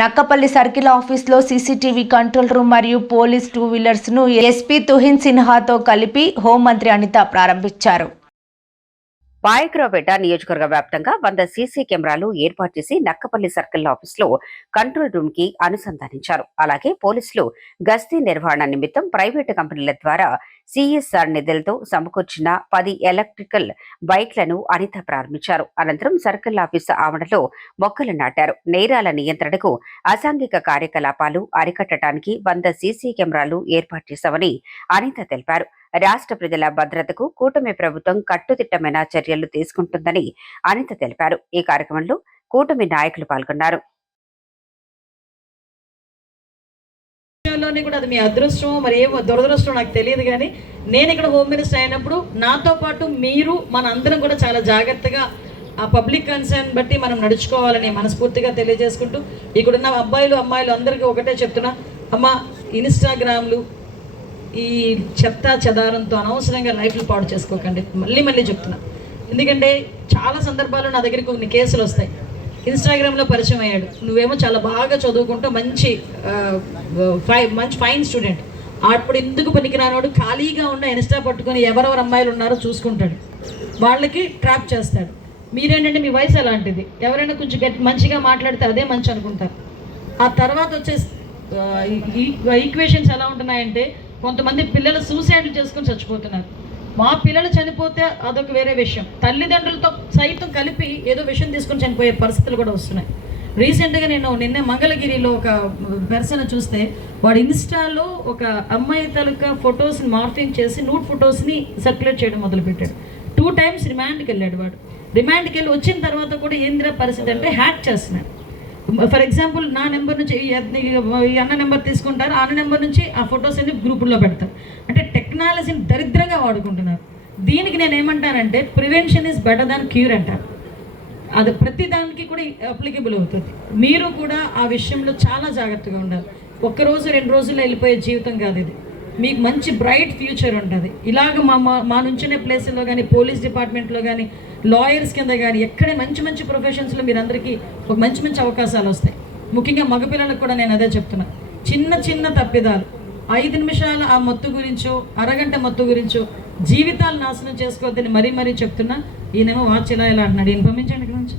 Nakkapalli circle ఆఫీస్లో CCTV control room మరియు police two వీలర్స్ను ఎస్పీ తుహిన్ సిన్హాతో కలిపి హోంమంత్రి అనిత ప్రారంభించారు. పాయకరావుపేట నియోజకవర్గ వ్యాప్తంగా వంద సీసీ కెమెరాలు ఏర్పాటు చేసి నక్కపల్లి సర్కిల్ ఆఫీస్లో కంట్రోల్ రూమ్కి అనుసంధానించారు. అలాగే పోలీసులు గస్తీ నిర్వహణ నిమిత్తం ప్రైవేటు కంపెనీల ద్వారా సిఎస్ఆర్ నిధులతో సమకూర్చిన పది ఎలక్ట్రికల్ బైక్లను అనిత ప్రారంభించారు. అనంతరం సర్కిల్ ఆఫీస్ ఆవరణలో మొక్కలు నాటారు. నేరాల నియంత్రణకు అసాంఘిక కార్యకలాపాలు అరికట్టడానికి వంద సీసీ కెమెరాలు ఏర్పాటు చేశామని అనిత తెలిపారు. రాష్ట్ర ప్రజల భద్రతకు కూటమి ప్రభుత్వం కట్టుదిట్టమైన చర్యలు తీసుకుంటుందని అనిత తెలిపారు. ఈ కార్యక్రమంలో కూటమి నాయకులు పాల్గొన్నారు. కూడా అది మీ అదృష్టం మరి ఏమో దురదృష్టం నాకు తెలియదు కానీ నేను ఇక్కడ హోమ్ మినిస్టర్ అయినప్పుడు నాతో పాటు మీరు మన అందరం కూడా చాలా జాగ్రత్తగా ఆ పబ్లిక్ కన్సర్న్ బట్టి మనం నడుచుకోవాలని మనస్ఫూర్తిగా తెలియజేసుకుంటూ ఇక్కడున్న అబ్బాయిలు అమ్మాయిలు అందరికీ ఒకటే చెప్తున్నా. అమ్మ ఇన్స్టాగ్రామ్లు ఈ చెత్త చెదారంతో అనవసరంగా లైఫ్లు పాడు చేసుకోకండి. మళ్ళీ మళ్ళీ చెప్తున్నా. ఎందుకంటే చాలా సందర్భాల్లో నా దగ్గరికి కొన్ని కేసులు వస్తాయి. ఇన్స్టాగ్రామ్లో పరిచయం అయ్యాడు. నువ్వేమో చాలా బాగా చదువుకుంటూ మంచి ఫై మంచి ఫైన్ స్టూడెంట్. అప్పుడు ఎందుకు పనికిరానోడు? ఖాళీగా ఉన్న ఇన్స్టా పట్టుకొని ఎవరెవరు అమ్మాయిలు ఉన్నారో చూసుకుంటాడు. వాళ్ళకి ట్రాప్ చేస్తాడు. మీరేంటంటే మీ వయసు అలాంటిది ఎవరైనా కొంచెం గట్టి మంచిగా మాట్లాడితే అదే మంచి అనుకుంటారు. ఆ తర్వాత వచ్చే ఈక్వేషన్స్ ఎలా ఉంటున్నాయంటే కొంతమంది పిల్లలు సూసైడ్లు చేసుకుని చచ్చిపోతున్నారు. మా పిల్లలు చనిపోతే అదొక వేరే విషయం. తల్లిదండ్రులతో సైతం కలిపి ఏదో విషయం తీసుకొని చనిపోయే పరిస్థితులు కూడా వస్తున్నాయి. రీసెంట్గా నేను నిన్నే మంగళగిరిలో ఒక పెర్సన్ చూస్తే వాడు ఇన్స్టాలో ఒక అమ్మాయి తాలూకా ఫొటోస్ని మార్ఫింగ్ చేసి నూట్ ఫొటోస్ని సర్క్యులేట్ చేయడం మొదలుపెట్టాడు. టూ టైమ్స్ రిమాండ్కి వెళ్ళాడు వాడు. రిమాండ్కి వెళ్ళి వచ్చిన తర్వాత కూడా ఏందిరా పరిస్థితి అంటే హ్యాక్ చేస్తున్నాడు. ఫర్ ఎగ్జాంపుల్ నా నెంబర్ నుంచి ఈ ఈ అన్న నెంబర్ తీసుకుంటారు అన్న నెంబర్ నుంచి ఆ ఫొటోస్ అన్ని గ్రూపుల్లో పెడతారు. అంటే టెక్నాలజీని దరిద్రంగా వాడుకుంటున్నారు. దీనికి నేను ఏమంటానంటే prevention is better than cure అంటారు. అది ప్రతి దానికి కూడా అప్లికబుల్ అవుతుంది. మీరు కూడా ఆ విషయంలో చాలా జాగ్రత్తగా ఉండాలి. ఒక్క రోజు రెండు రోజుల్లో వెళ్ళిపోయే జీవితం కాదు ఇది. మీకు మంచి బ్రైట్ ఫ్యూచర్ ఉంటుంది. ఇలాగ మా మా మా నుంచునే ప్లేసుల్లో కానీ పోలీస్ డిపార్ట్మెంట్లో కానీ లాయర్స్ కింద కానీ ఎక్కడే మంచి మంచి ప్రొఫెషన్స్లో మీరందరికీ ఒక మంచి మంచి అవకాశాలు వస్తాయి. ముఖ్యంగా మగపిల్లలకు కూడా నేను అదే చెప్తున్నా. చిన్న చిన్న తప్పిదాలు. ఐదు నిమిషాల ఆ మత్తు గురించో అరగంట మత్తు గురించో జీవితాలు నాశనం చేసుకోవద్దని మరీ మరీ చెప్తున్నా. ఈయనేమో వాచ్ ఇలా ఇలా అంటున్నాడు. ఈయన పంపించండి ఇక్కడ నుంచి